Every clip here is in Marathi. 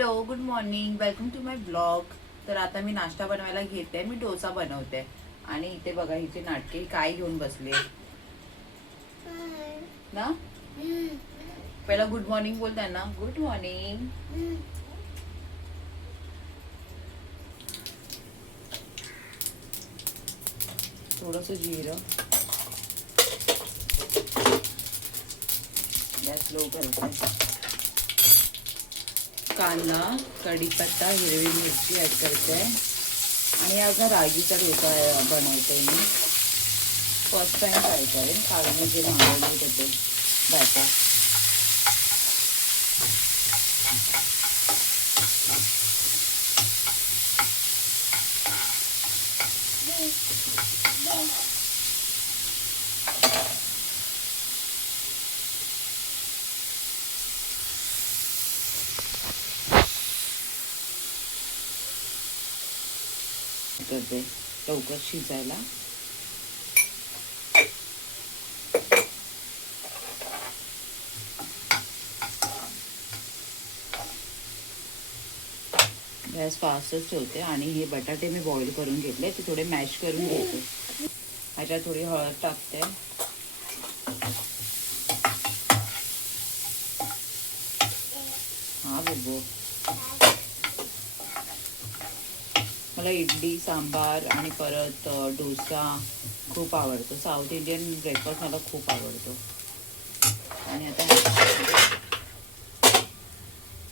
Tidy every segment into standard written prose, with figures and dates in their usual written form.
Hello, good morning, welcome to my blog. तर आता मी नाश्ता बनवायला घेते. मी डोसा बनवते आणि इथे बघा हिचे नाटके काय घेऊन बसले ना. पहिला गुड मॉर्निंग बोलताय ना, गुड मॉर्निंग. थोडंसं जिरं, गॅस लो करते. कांदा, कढीपत्ता, हिरवी मिरची ॲड करते आणि आता रागीचा डोसा बनवते मी. फर्स्ट टाइम ट्राय करेन, कारण मी जे मागवले होते ते बॅटर. करते लवकर शिजायला. गॅस फास्टच ठेवते आणि हे बटाटे मी बॉईल करून घेतले, ते थोडे मॅश करून घेते. ह्याच्यात थोडी हळद टाकते. हा बघू, मला इडली सांबार आणि परत डोसा खूप आवडतो. साऊथ इंडियन ब्रेकफास्ट मला खूप आवडतो. आणि आता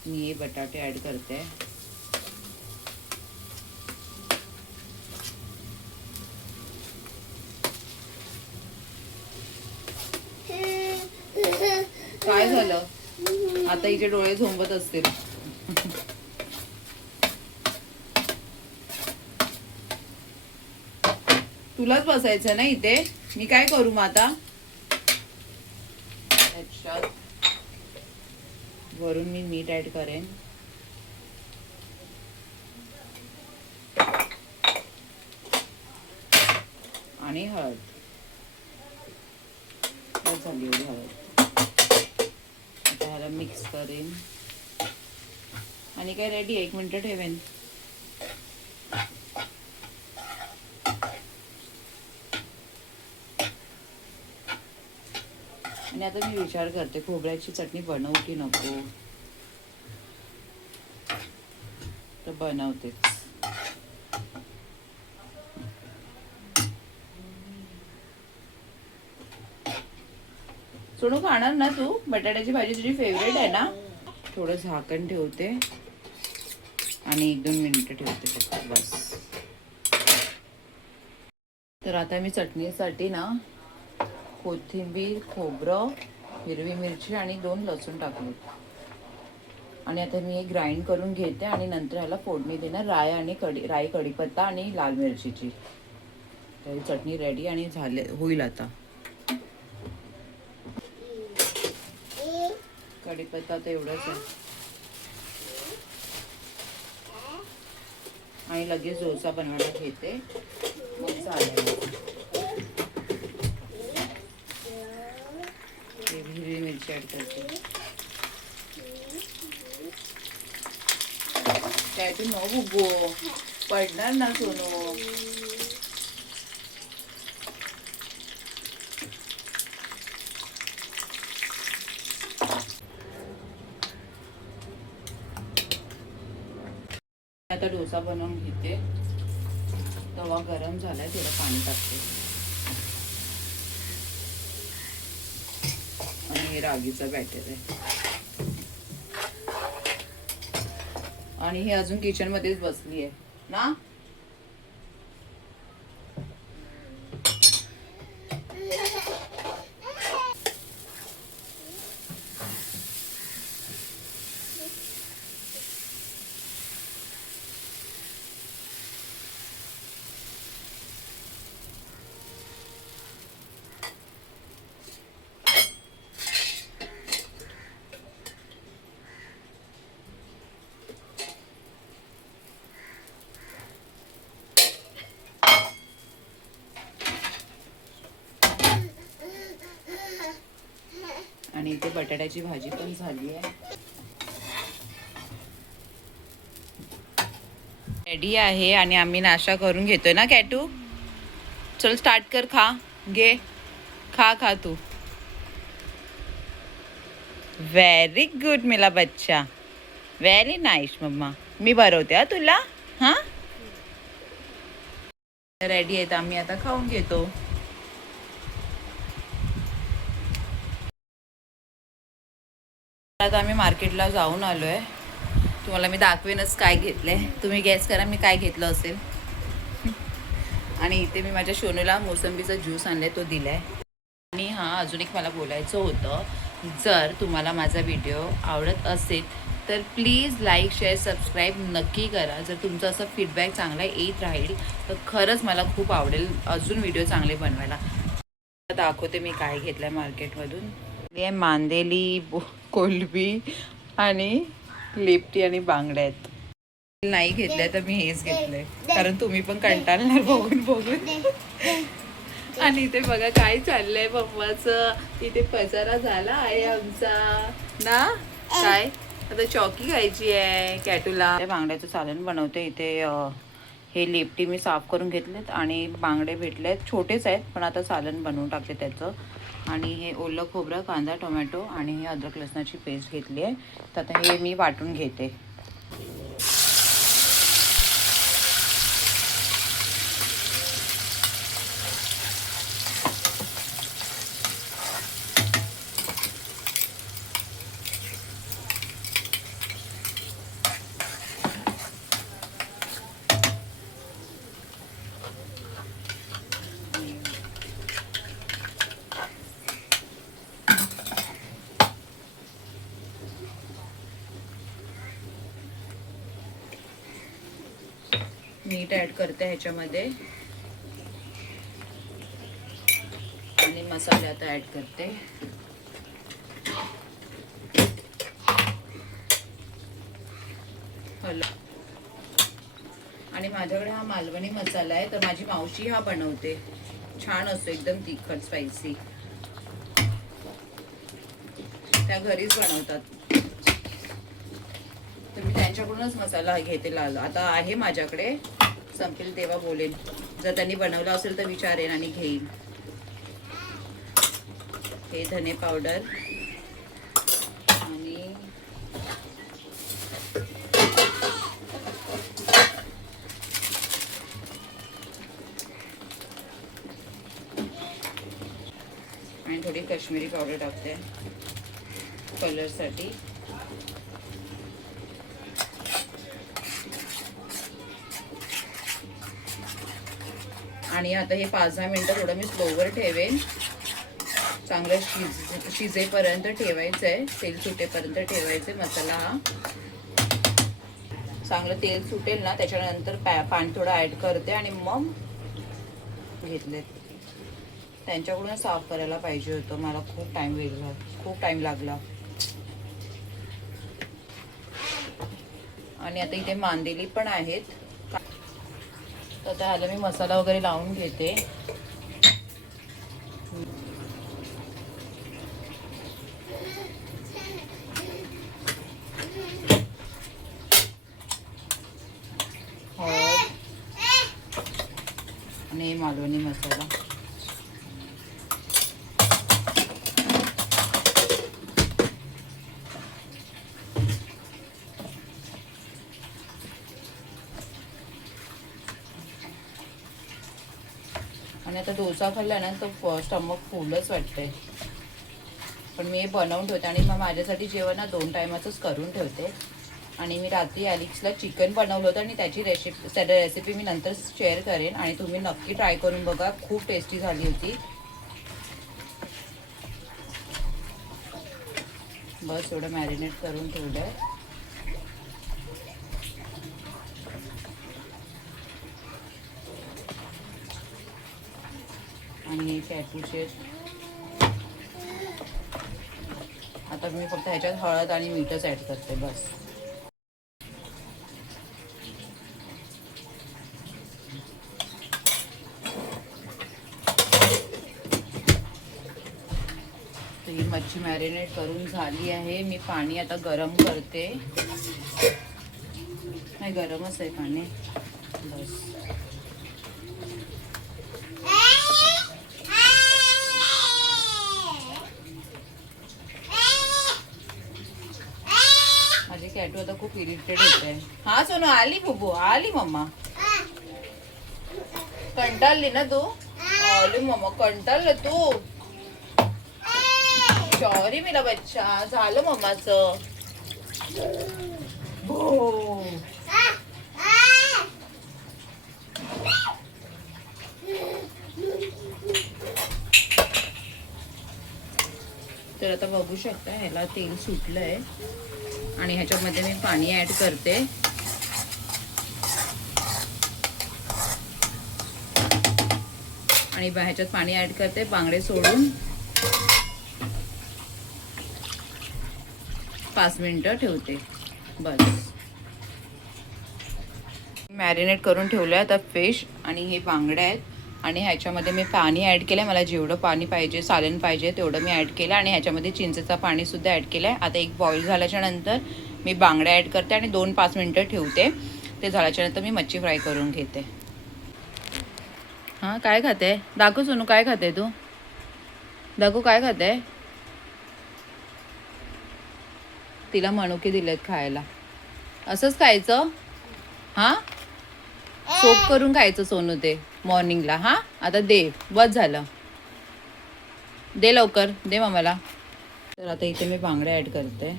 मी हे बटाटे ॲड करते. काय झालं? आता हिचे डोळे झोंबत असतील. तुलाच बसायचं ना इथे, मी काय करू मग आता. त्याच्यात वरून मी मीठ ऍड करेन आणि हळद. झाली एवढी हळद. आता ह्याला मिक्स करेन आणि काय रेडी. 1 मिनिट ठेवेन. आणि आता मी विचार करते खोबऱ्याची चटणी बनवू की नको. तर बनवतेच. सोनू खाणार ना तू? बटाट्याची भाजी तुझी फेवरेट आहे ना. थोडं झाकण ठेवते आणि 1-2 मिनिटं ठेवते फक्त, बस. तर आता मी चटणीसाठी ना कोथिंबीर, खोबरं, हिरवी मिरची आणि 2 लसूण टाकले. आणि आता मी हे ग्राइंड करून घेते आणि नंतर ह्याला फोडणी देणार. राई, कढीपत्ता आणि लाल मिरचीची. तर ही चटणी रेडी आणि होईल आता. कढीपत्ता तर एवढंच आहे आणि लगेच डोसा बनवायला घेते. मग चालेल. हिरवी मिरची ॲड करते. काय तू न बुगो, पडणार ना सोनू. आता डोसा बनवून घेते. तवा गरम झालाय, थोडं पाणी टाकते आणि हे रागीचा बॅटर आहे. आणि हे अजून किचन मध्येच बसली आहे ना. आणि इथे बटाट्याची भाजी पण झाली आहे. रेडी आहे आणि आम्ही नाश्ता करून घेतोय ना कॅटू. चल स्टार्ट कर, खा घे, खा तू. व्हेरी गुड मेरा बच्चा, व्हेरी नाईस मम्मा. मी भरवते हा तुला. हां रेडी आहेत, आम्ही आता खाऊन घेतो. आता आम्ही मार्केटला जाऊन आलोय. तुम्हाला मी दाखवेनच काय घेतलंय. तुम्ही गॅस करा मी काय घेतलं असेल. आणि इथे मी माझ्या शोनूला मोसंबीचा ज्यूस आणलाय, तो दिलाय. आणि हां, अजून एक मला बोलायचं होतं, जर तुम्हाला माझा व्हिडिओ आवडत असेल तर प्लीज लाईक शेअर सबस्क्राईब नक्की करा. जर तुमचा असा फीडबॅक चांगला येत राहील तर खरंच मला खूप आवडेल अजून व्हिडिओ चांगले बनवायला. दाखवते मी काय घेतलंय मार्केटमधून. हे मांदेली, कोलबी आणि लेपटी आणि बांगड्या आहेत. नाही घेतलंय तर मी हेच घेतलंय, कारण तुम्ही पण कंटाळणार बघून. आणि इथे बघा काय चाललंय पप्पाचं. इथे पसारा झाला आहे आमचा ना. काय आता चॉकी खायची आहे कॅटूला. बांगड्याचं सालन बनवते. इथे हे लेपटी मी साफ करून घेतलेत आणि बांगडे भेटलेत. छोटेच आहेत पण आता सालन बनवून टाकते त्याचं. आणि हे ओलं खोबरं, कांदा, टोमॅटो आणि हे अद्रक लसणाची पेस्ट घेतली आहे. तर आता हे मी वाटून घेते. मीठ ॲड करते ह्याच्यामध्ये आणि मसाले आता ॲड करते. आणि माझ्याकडे हा मालवणी मसाला आहे, तर माझी मावशी हा बनवते. छान असतो, एकदम तिखट स्पायसी. त्या घरीच बनवतात. तर मी त्यांच्याकडूनच मसाला घेते लाल. आता आहे माझ्याकडे, संपेल तेव्हा बोलेन. जर त्यांनी बनवलं असेल तर विचारेन आणि घेईन. हे धने पावडर आणि थोडी काश्मीरी पावडर टाकते कलरसाठी. आणि आता हे 5-10 मिनिटं थोडं मी स्लोवर ठेवेन. चांगलं शिजेपर्यंत ठेवायचं आहे, तेल सुटेपर्यंत ठेवायचं आहे मसाला हा. चांगलं तेल सुटेल ना त्याच्यानंतर पाणी थोडं ॲड करते आणि मग घेतले. त्यांच्याकडून साफ करायला पाहिजे होतं, मला खूप टाइम लागला. आणि आता इथे मांदेली पण आहेत. तर त्याला मी मसाला वगैरे लावून घेते. आणि मालवणी मसाला. आणि आता डोसा खाल्ला ना तर स्टमक फुलच वाटतंय. पण मी हे बनवून ठेवते आणि मग माझ्यासाठी जेवण ना 2 टायमाचंच करून ठेवते. आणि मी रात्री ॲलिक्सला चिकन बनवलं होतं आणि त्याची रेसिपी मी नंतर शेअर करेन. आणि तुम्ही नक्की ट्राय करून बघा, खूप टेस्टी झाली होती. बस थोडं मॅरिनेट करून ठेवलं आहे. आणि हे कॅटूचे आता मी फक्त ह्याच्यात हळद आणि मीठच ॲड करते बस. ही मच्छी मॅरिनेट करून झाली आहे. मी पाणी आता गरम करते. नाही, गरमच आहे पाणी. बस. माझी कॅटू आता खूप इरिटेट होते. हा सोनू आली बुबू, आली मम्मा. कंटाळली ना तू? आली मम्मा, कंटाळलं तू? सॉरी मेरा बच्चा, झालं मम्माचं. हो. तर आता बघू शकता ह्याला तेल सुटलंय आणि ह्याच्यामध्ये मी पाणी ऍड करते. आणि ह्याच्यात पाणी ऍड करते, बांगडे सोडून 5 मिनिटं ठेवते. बस. मॅरिनेट करून ठेवलं आहे आता फिश आणि हे बांगडे आहेत. आणि ह्याच्यामध्ये मी पाणी ॲड केलं आहे. मला जेवढं पाणी पाहिजे, सालन पाहिजे तेवढं मी ॲड केलं. आणि ह्याच्यामध्ये चिंचेचं पाणीसुद्धा ॲड केलं आहे. आता एक बॉईल झाल्याच्या नंतर मी बांगडे ॲड करते आणि 2-5 मिनिटं ठेवते. ते झाल्याच्या नंतर मी मच्छी फ्राय करून घेते. हां, काय खाते? दाखव सोनू, काय खाते तू? दाखव काय खाते? तिला मनुके दिलेत खायला. असंच खायचं? हां, सोप करून खायचं सोनू ते मॉर्निंगला. हां, आता दे, बस झालं. दे लवकर, दे मम्माला. तर आता इथे मी बांगडे ॲड करते.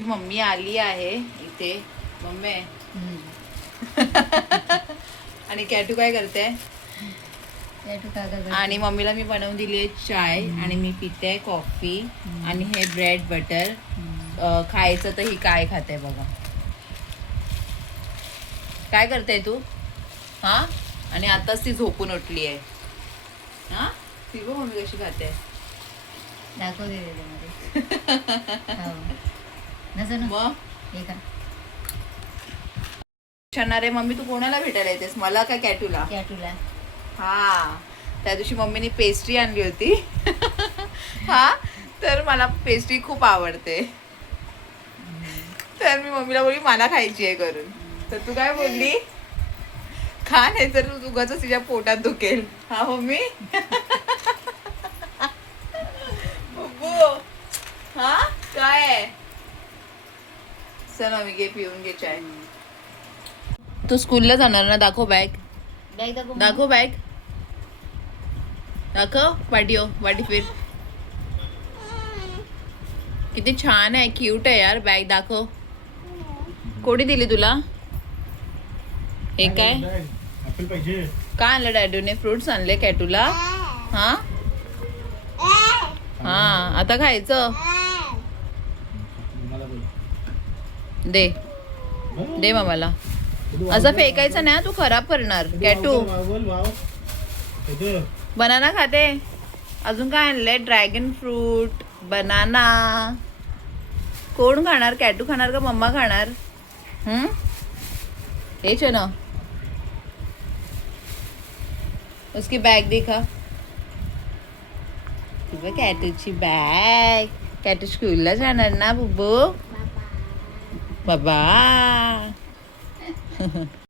मम्मी आली आहे इथे. मम्मी आणि कॅटू काय करते? आणि मम्मीला मी बनवून दिली आहे चाय आणि मी पिते कॉफी आणि हे ब्रेड बटर. खायचं तर ही काय खाते बघा. काय करते तू? हा, आणि आताच ती झोपून उठली आहे. हा, ती बघ मम्मी कशी खाते. दाखव दे रे. मम्मी तू कोणाला भेटायला येतेस, मला का कॅटूला? कॅटूला. हा, त्या दिवशी मम्मीने पेस्ट्री आणली होती. हा, तर मला पेस्ट्री खूप आवडते. तर मी मम्मीला बोलली मला खायची आहे करून. तर तू काय बोलली? खा, नाही तर उगाच तिच्या पोटात दुखेल. हा मम्मी. हा, काय आहे? चल मम्मी, घे पिऊन घे चाय. तू स्कूलला जाणार ना? दाखव बॅग. दाखव बॅग. दाखव वाटी फिर. किती छान आहे, क्यूट आहे यार बॅग. दाखव. कोणी दिली तुला हे? काय काय आणलं डॅडूने? फ्रुट्स आणले कॅटूला? हा हा, आता खायचं. दे दे मामाला. असं फेकायचं नाही, तू खराब करणार कॅटू. बनाना खाते. अजून काय आणलंय? Dragon fruit, banana. कोण खाणार? कॅटू खाणार का मम्मा खाणार? हेच आहे ना. उसकी बैग देखा. कॅटूची बॅग. कॅटू स्कूलला जाणार ना बुब्बू? बाबा.